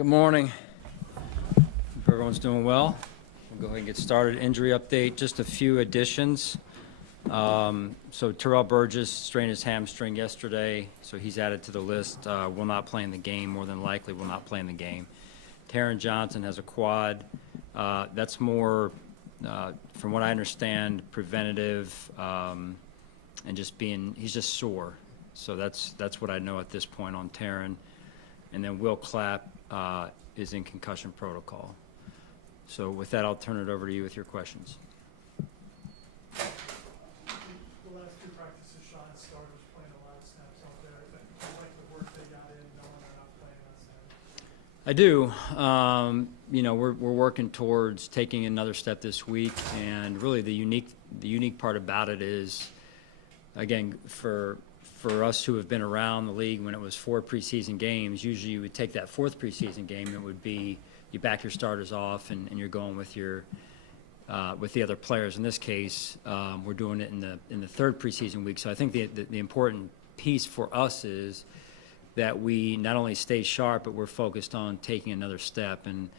Good morning. Hope everyone's doing well. We'll go ahead and get started. Injury update, just a few additions. So Terrell Burgess strained his hamstring yesterday, so he's added to the list. Will not play in the game, more than likely will not play in the game. Taron Johnson has a quad. That's more, from what I understand, preventative, and he's just sore. So that's what I know at this point on Taron. And then Will Clapp is in concussion protocol. So with that, I'll turn it over to you with your questions. The last two practices, Sean starters playing a lot of snaps out there. I like the work they got in, knowing they're not playing on Saturday. I do. We're working towards taking another step this week, and really the unique part about it is, again, for us who have been around the league when it was 4 preseason games, usually you would take that 4th preseason game, it would be you back your starters off and you're going with your with the other players. In this case, we're doing it in the 3rd preseason week. So I think the important piece for us is that we not only stay sharp, but we're focused on taking another step. And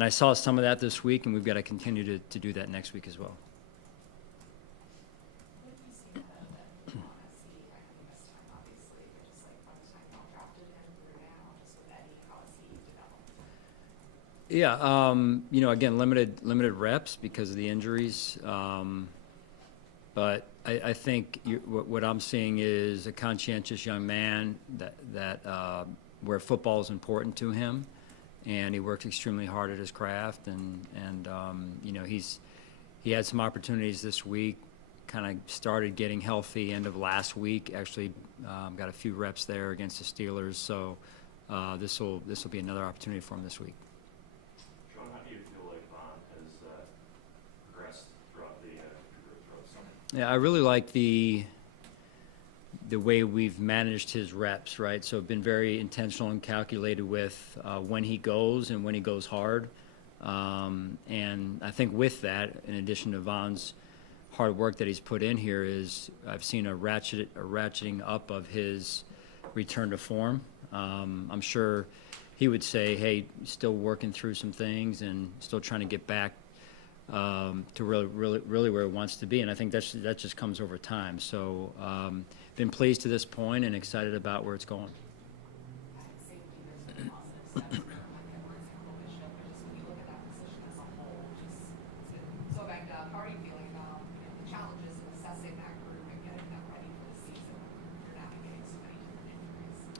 I saw some of that this week, and we've got to continue to do that next week as well. Yeah, again, limited reps because of the injuries. But I think what I'm seeing is a conscientious young man that where football is important to him, and he works extremely hard at his craft. And he had some opportunities this week. Kind of started getting healthy end of last week. Actually, got a few reps there against the Steelers. So this will be another opportunity for him this week. Yeah, I really like the way we've managed his reps, right? So been very intentional and calculated with when he goes and when he goes hard. And I think with that, in addition to Von's hard work that he's put in here, is I've seen a ratcheting up of his return to form. I'm sure he would say, hey, still working through some things and still trying to get back to really where it wants to be, and I think that just comes over time. So, been pleased to this point and excited about where it's going.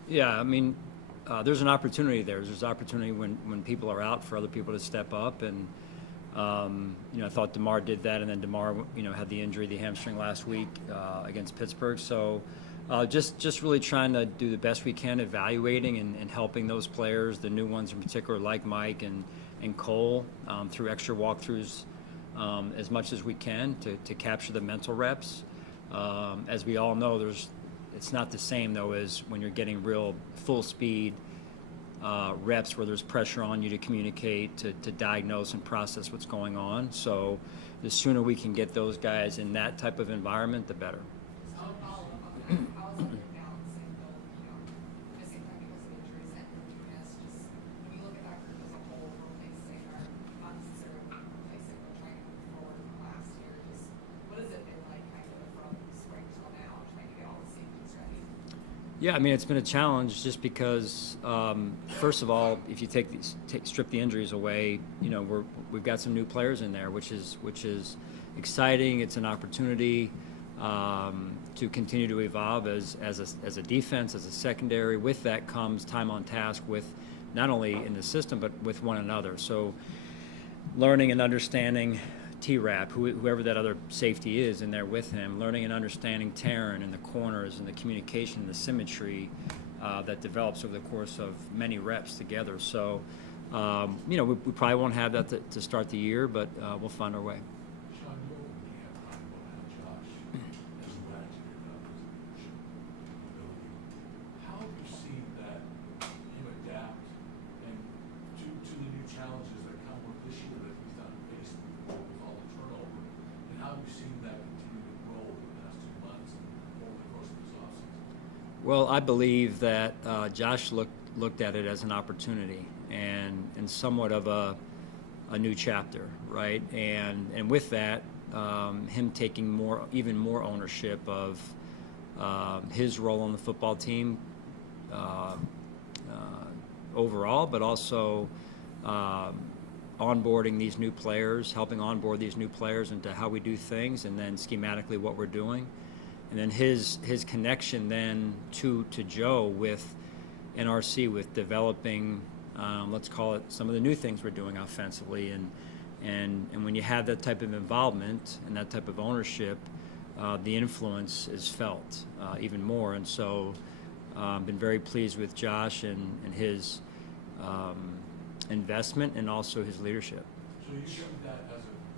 Yeah, I mean, there's an opportunity there. There's opportunity when people are out for other people to step up, and I thought DeMar did that, and then DeMar, had the injury, the hamstring last week against Pittsburgh. So just really trying to do the best we can, evaluating and helping those players, the new ones in particular, like Mike and Cole, through extra walkthroughs as much as we can to capture the mental reps. As we all know, it's not the same, though, as when you're getting real full speed reps where there's pressure on you to communicate, to diagnose and process what's going on. So the sooner we can get those guys in that type of environment, the better. Yeah, I mean, it's been a challenge just because, first of all, if you strip the injuries away, we've got some new players in there, which is exciting. It's an opportunity to continue to evolve as a defense, as a secondary. With that comes time on task with not only in the system but with one another. So learning and understanding T-Rap, whoever that other safety is in there with him, learning and understanding Taron and the corners and the communication and the symmetry that develops over the course of many reps together. So, we probably won't have that to start the year, but we'll find our way. Sean, you're looking at Josh as a ratcheted up his ability. How have you seen that him adapt and to the new challenges that come with this year that he's not faced before with all the turnover? And how have you seen that continue to grow over the past 2 months and over the course of this offseason? Well, I believe that Josh looked looked at it as an opportunity and somewhat of a new chapter, right? And with that, him taking even more ownership of his role on the football team overall, but also onboarding these new players, helping onboard these new players into how we do things, and then schematically what we're doing. And then his connection then to Joe with NRC, with developing, let's call it, some of the new things we're doing offensively. And when you have that type of involvement and that type of ownership, the influence is felt even more. And so I've been very pleased with Josh and his investment and also his leadership. So you see that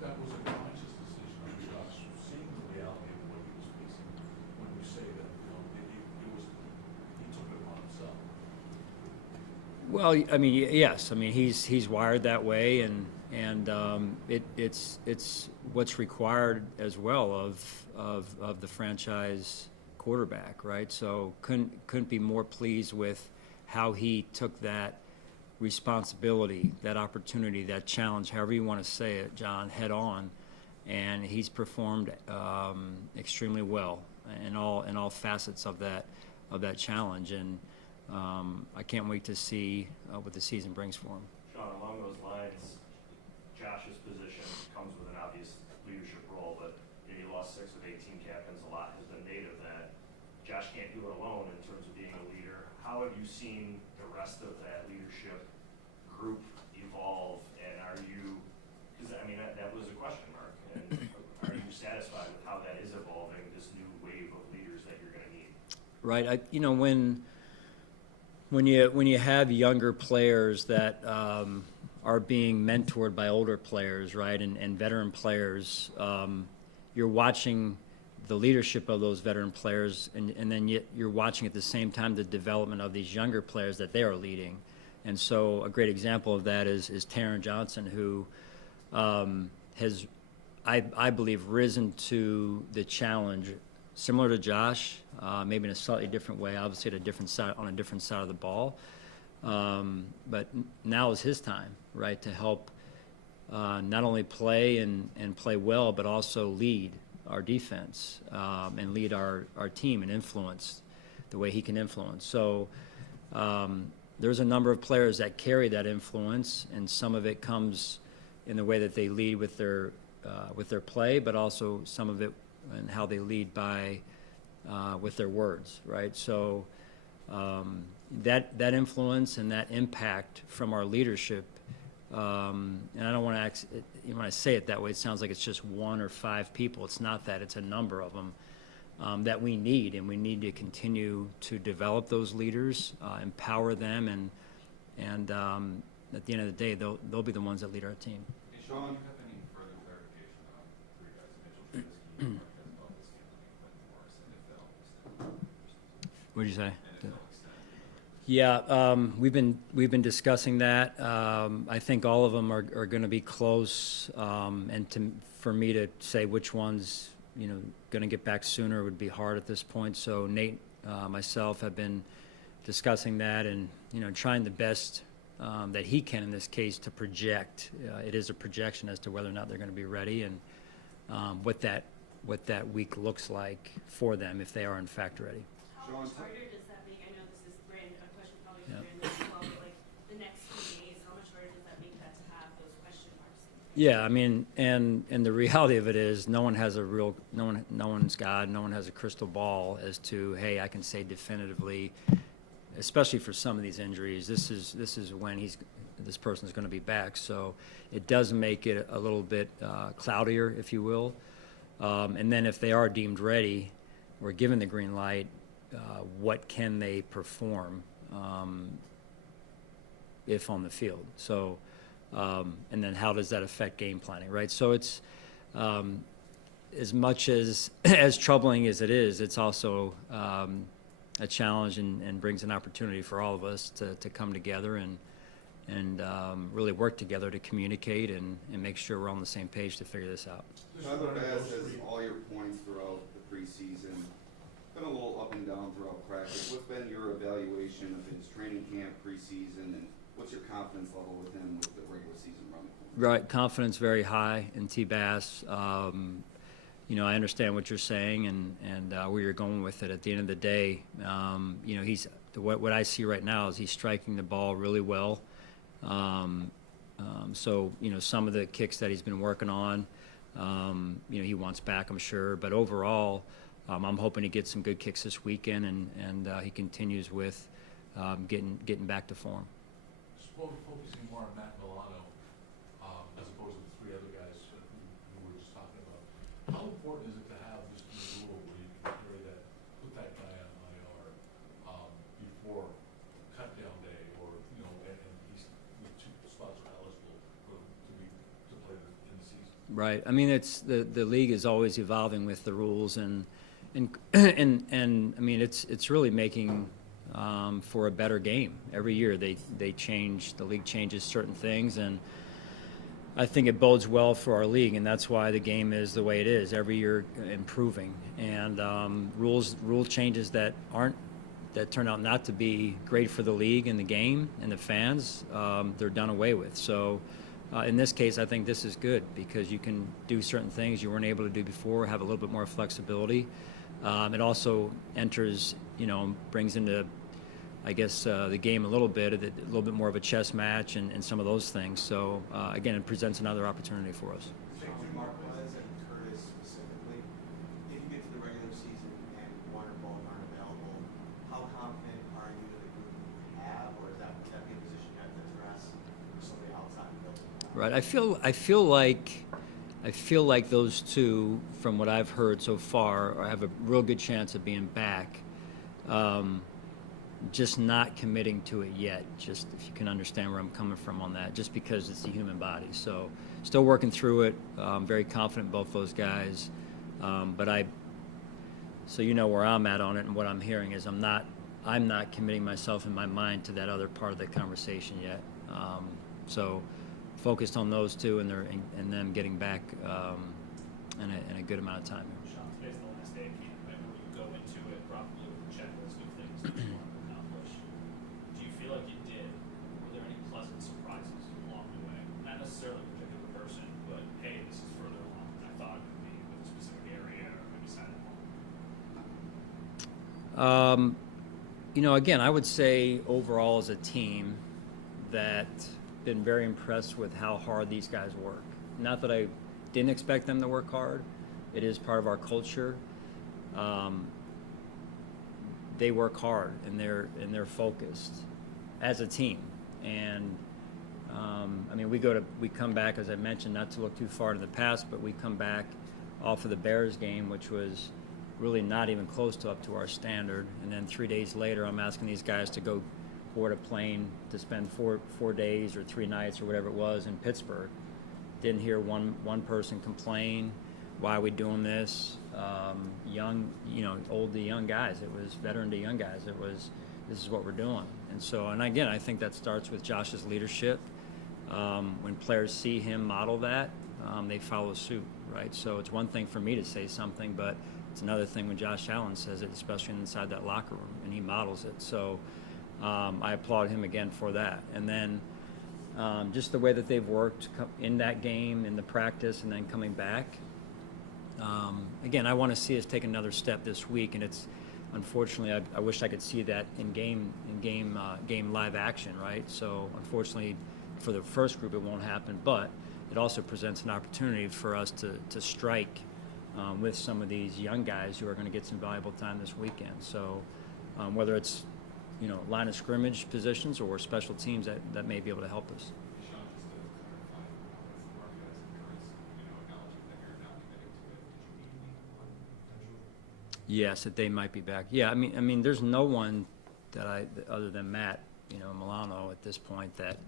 that was a conscious decision on Josh, seeing the reality of what he was facing, when you say that, he took it upon himself. Well, I mean, yes. I mean, he's wired that way, and it's what's required as well of the franchise quarterback, right? So couldn't be more pleased with how he took that responsibility, that opportunity, that challenge, however you want to say it, John, head on, and he's performed extremely well in all facets of that challenge, and I can't wait to see what the season brings for him. Sean, along those lines, Josh's position comes with an obvious leadership role, but he lost 6 of 18 captains. A lot has been made of that. Josh can't do it alone in terms of being a leader. How have you seen the rest of that leadership group evolve, and are you, because I mean that was a question mark, and are you satisfied with how that is evolving, this new wave of leaders that you're going to need? Right. When you have younger players that are being mentored by older players, right, and veteran players, you're watching the leadership of those veteran players, and then you're watching at the same time the development of these younger players that they are leading. And so a great example of that is Taron Johnson, who has, I believe, risen to the challenge similar to Josh, maybe in a slightly different way, obviously on a different side of the ball. But now is his time, right, to help not only play and play well, but also lead our defense and lead our team and influence the way he can influence. So there's a number of players that carry that influence, and some of it comes in the way that they lead with their play, but also some of it in how they lead with their words, right? So that influence and that impact from our leadership, and I don't want to when I say it that way, it sounds like it's just 1 or 5 people. It's not that. It's a number of them that we need, and we need to continue to develop those leaders, empower them, and at the end of the day, they'll be the ones that lead our team. Hey, Sean, do you have any further clarification on 3 guys, Mitchell Trubisky, Marquez Valdez, Scantling, Morrison, if they'll extend? What did you say? And if they'll extend? Yeah, we've been discussing that. I think all of them are going to be close, and for me to say which ones going to get back sooner would be hard at this point. So Nate, myself have been discussing that, and trying the best that he can in this case to project. It is a projection as to whether or not they're going to be ready, and what that week looks like for them if they are in fact ready. How much harder does that make? I know this is a question probably for Brandon as well, but like the next few days, how much harder does that make that to have those question marks? Yeah, I mean, and the reality of it is no one has God, no one has a crystal ball as to, hey, I can say definitively, especially for some of these injuries, this is when this person's going to be back. So it does make it a little bit cloudier, if you will. And then if they are deemed ready or given the green light, what can they perform if on the field? So, and then how does that affect game planning, right? So it's as much as troubling as it is, it's also a challenge and brings an opportunity for all of us to come together and really work together to communicate and make sure we're on the same page to figure this out. Tyler Bass has all your points throughout the preseason. been a little up and down throughout practice. What's been your evaluation of his training camp, preseason, and what's your confidence level with him with the regular season run? Right, confidence very high in T-Bass. You know, I understand what you're saying and where you're going with it. At the end of the day, you know, what I see right now is he's striking the ball really well. So, you know, some of the kicks that he's been working on, you know, he wants back, I'm sure. But overall, I'm hoping he gets some good kicks this weekend and he continues with getting back to form. Focusing more on Matt Milano, as opposed to the three other guys who we were just talking about. How important is it to have this new rule where you can carry that, put that guy on IR before cut down day, or you know, and he's with two spots are eligible to play in the season? Right. I mean, it's the league is always evolving with the rules, and I mean, it's really making for a better game every year. They change, the league changes certain things, and I think it bodes well for our league, and that's why the game is the way it is every year, improving. And rule changes that turn out not to be great for the league and the game and the fans, they're done away with. So in this case, I think this is good because you can do certain things you weren't able to do before, have a little bit more flexibility. It also enters, you know, brings into, I guess, the game a little bit more of a chess match and some of those things. So again, it presents another opportunity for us. Marquez and Curtis specifically, if you get to the regular season and one or both aren't available, how confident are you that the group you have, or would that be a position you have to address for somebody outside the building? Right. I feel like those two, from what I've heard so far, have a real good chance of being back. Just not committing to it yet, just if you can understand where I'm coming from on that, just because it's the human body. So still working through it. Very confident in both those guys. So you know where I'm at on it, and what I'm hearing is I'm not committing myself in my mind to that other part of the conversation yet. So focused on those two and them getting back in a good amount of time. Sean, today's the last day of camp, right? Where you go into it probably with a checklist of things that you want to accomplish. Do you feel like you did? Were there any pleasant surprises along the way? Not necessarily a particular person, but hey, this is further along than I thought it would be with a specific area or maybe side of the ball. You know, again, I would say overall as a team that been very impressed with how hard these guys work. Not that I didn't expect them to work hard. It is part of our culture. They work hard and they're focused as a team. And I mean, we come back, as I mentioned, not to look too far into the past, but we come back off of the Bears game, which was really not even close to up to our standard. And then 3 days later, I'm asking these guys to go board a plane to spend four days or 3 nights or whatever it was in Pittsburgh. Didn't hear one person complain. Why are we doing this? Young, you know, old to young guys. It was veteran to young guys. It was, this is what we're doing. And so, and again, I think that starts with Josh's leadership. When players see him model that, they follow suit, right? So it's one thing for me to say something, but it's another thing when Josh Allen says it, especially inside that locker room, and he models it. So I applaud him again for that. And then just the way that they've worked in that game, in the practice, and then coming back. Again, I want to see us take another step this week, and it's unfortunately I wish I could see that in game live action, right? So unfortunately for the first group it won't happen, but it also presents an opportunity for us to strike with some of these young guys who are going to get some valuable time this weekend. So whether it's, you know, line of scrimmage positions or special teams that may be able to help us. Sean, just to clarify, with Marquez and Curtis, you know, acknowledging that you're not committing to it, did you mean one potential? Yes, that they might be back. Yeah, I mean, there's no one that other than Matt, you know, Milano at this point that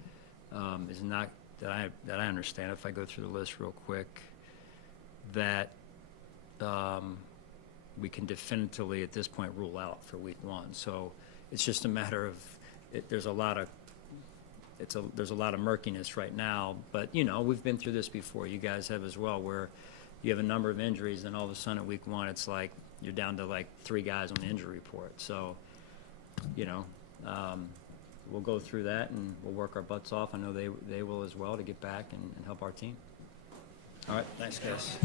is not that I understand. If I go through the list real quick, that we can definitively at this point rule out for week 1. So it's just a matter of there's a lot of murkiness right now. But you know, we've been through this before. You guys have as well, where you have a number of injuries, and all of a sudden at week 1, it's like you're down to like 3 guys on the injury report. So, you know, we'll go through that and we'll work our butts off. I know they will as well to get back and help our team. All right, thanks, guys.